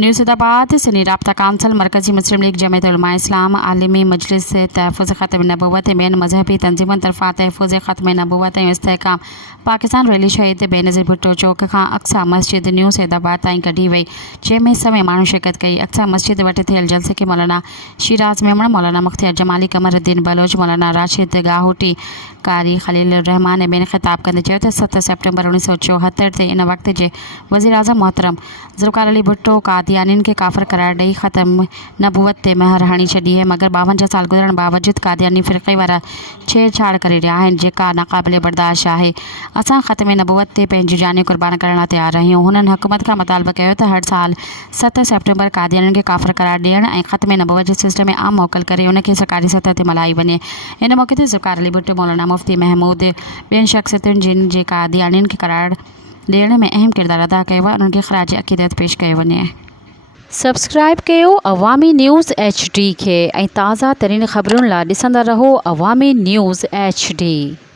News Sunny राब्ता council मरकज़ी मुस्लिम league Jamiat Ulama इस्लाम आलिमी मजलिस तहफ़्फ़ुज़ ख़त्म नबूवत बेन मजहबी तंजीमन तरफ़ा तहफ़्फ़ुज़ ख़त्म नबूवत इस्तेहकाम पाकिस्तान रैली शहीद बेनज़ीर भुट्टो चौक खां अक्सा मस्जिद न्यू सैदाबाद ताईं कढी वई, जंहिंमें समें माण्हू शिरकत कई। अक्सा मस्जिद वटि थियल जलसे खे मौलाना शिराज मेमण, मौलाना मुख्तियार जमाली, कमरुद्दीन बलोच, मौलाना राशिद गाहूटी, कारी खलील रहमान ऐं ॿियनि ख़िताब कंदे चयो त 7 सेप्टेम्बर 1974 ते इन वक़्त जे वज़ीर आज़म मोहतरम ज़ुल्फ़िकार अली भुट्टो कादियानियुनि खे काफ़िर करार ॾेई ख़त्म नबूवत ते महर हणी छॾी है, मगर 52 साल गुज़रण बावजूदि कादियानी फ़िरक़े वारा छेड़छाड़ करे रहिया आहिनि, जेका नाक़ाबिले बर्दाश्त आहे। असां ख़त्म नबूवत ते पंहिंजूं जानियूं क़ुर्बान करण लाइ तयारु आहियूं। हुननि हुकूमत खां मुतालबो कयो त हर साल 7 सेप्टेम्बर कादियानियुनि खे काफ़िर करार ॾियण ऐं ख़त्म नबूवत जे सिलसिले में आम मोकल करे उन खे सरकारी सतह ते मल्हाई वञे। इन मौक़े ते ज़ुल्फ़िकार अली भुट्टो, मौलाना मुफ्ती महमूद, ॿियनि शख़्सियतुनि जिन जे कादियानियुनि खे करार ॾियण में अहम किरदारु अदा कयो आहे, उन्हनि खे ख़राज अक़ीदत पेश कयो वञे। सब्सक्राइब कयो अवामी न्यूज़ HD खे ऐं ताज़ा तरीन ख़बरुनि लाइ ॾिसंदा रहो अवामी न्यूज़ HD।